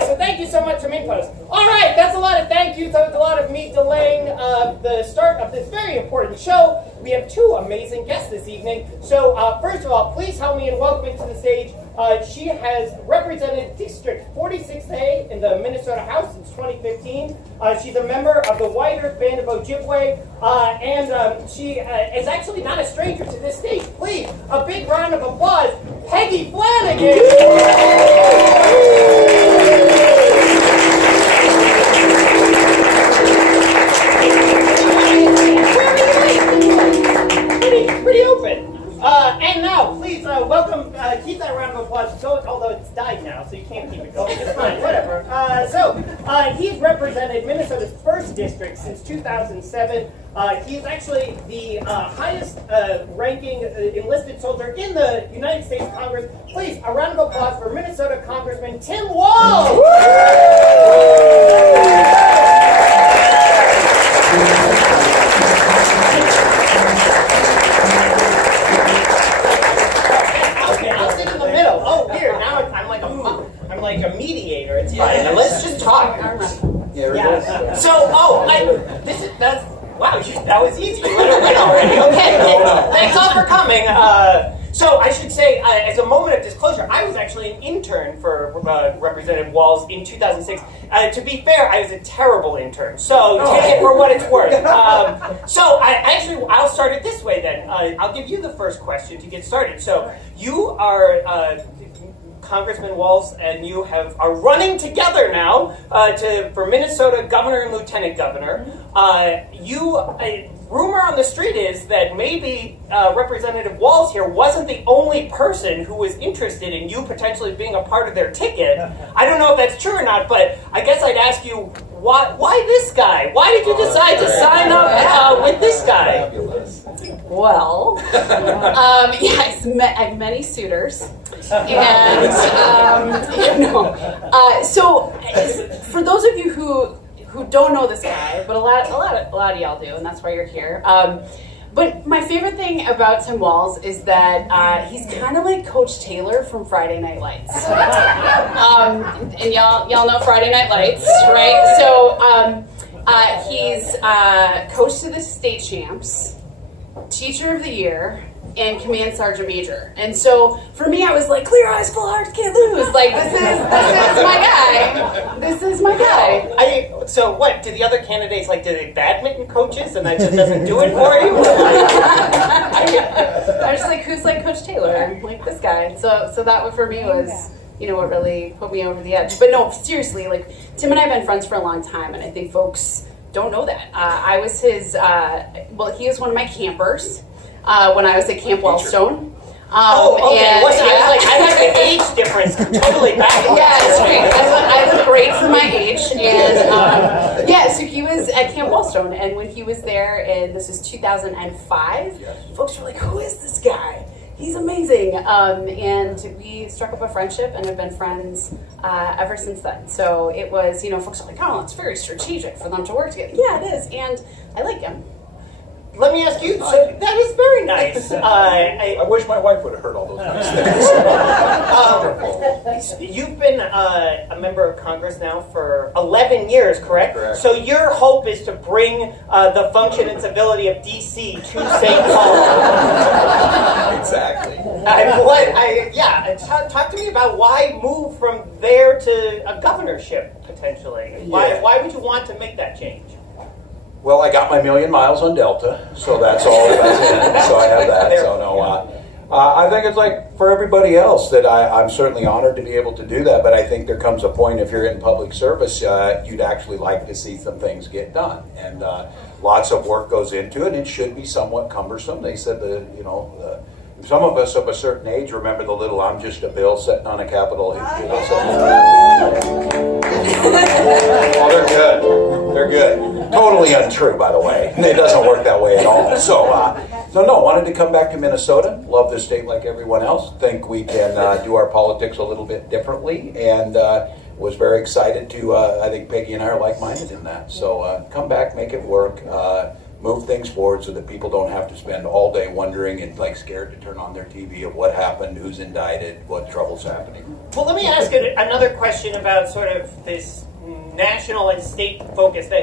So thank you so much from Inpost. All right, that's a lot of thank yous. That was a lot of me delaying the start of this very important show. We have two amazing guests this evening. So first of all, please help me in welcoming to the stage. She has represented District 46A in the Minnesota House since 2015. She's a member of the White Earth Band of Ojibwe, and she is actually not a stranger to this stage. Please, a big round of applause, Peggy Flanagan! Pretty open. And now, please welcome, keep that round of applause going, although it's died now, so you can't keep it going. It's fine, whatever. He's represented Minnesota's 1st district since 2007. He's actually the highest ranking enlisted soldier in the United States Congress. Please, a round of applause for Minnesota Congressman Tim Walz! I'm like a mediator. It's fine. Now let's just talk. Yeah. So, that's wow. That was easy. You let her win already. Okay. Thanks all for coming. So I should say, as a moment of disclosure, I was actually an intern for Representative Walz in 2006. To be fair, I was a terrible intern. So take it for what it's worth. I'll start it this way then. I'll give you the first question to get started. So you are. Congressman Walz and you are running together now for Minnesota governor and lieutenant governor. Rumor on the street is that maybe Representative Walz here wasn't the only person who was interested in you potentially being a part of their ticket. I don't know if that's true or not, but I guess I'd ask you, why this guy? Why did you decide to sign up with this guy? Well, yes, I have many suitors. And so for those of you who don't know this guy, but a lot of y'all do, and that's why you're here. But my favorite thing about Tim Walz is that he's kind of like Coach Taylor from Friday Night Lights. And y'all know Friday Night Lights, right? So he's coach to the state champs, teacher of the year, and command sergeant major. And so for me, I was like, clear eyes, full hearts, can't lose. Like this is my guy. This is my guy. So what? Do the other candidates do they badminton coaches, and that just doesn't do it for you? I was just like, who's like Coach Taylor? I'm like this guy. So that one for me was, what really put me over the edge. But no, seriously, Tim and I have been friends for a long time, and I think folks don't know that. I was his. He was one of my campers. When I was at Camp Wellstone. Okay. I have an age difference totally backwards. Yeah, it's great. I look great for my age. And so he was at Camp Wellstone. And when he was there, and this is 2005, folks were like, who is this guy? He's amazing. And we struck up a friendship and have been friends ever since then. So it was, folks are like, oh, it's very strategic for them to work together. Yeah, it is. And I like him. Let me ask you, so that is very nice. I wish my wife would have heard all those nice things. You've been a member of Congress now for 11 years, correct? Correct. So your hope is to bring the function and civility of D.C. to St. Paul. Exactly. Talk to me about why move from there to a governorship, potentially. Why would you want to make that change? Well, I got my 1,000,000 miles on Delta, so that's all that's in it. So I have that. So no, I think it's like for everybody else that I'm certainly honored to be able to do that. But I think there comes a point if you're in public service, you'd actually like to see some things get done, and lots of work goes into it. And it should be somewhat cumbersome. They said some of us of a certain age remember the little "I'm just a bill" sitting on a Capitol. Oh, they're good. They're good. Totally untrue, by the way. It doesn't work that way at all. So wanted to come back to Minnesota. Love the state like everyone else. Think we can do our politics a little bit differently, and was very excited to. I think Peggy and I are like-minded in that. So come back, make it work. move things forward so that people don't have to spend all day wondering and like scared to turn on their TV of what happened, who's indicted, what trouble's happening. Well, let me ask another question about sort of this national and state focus that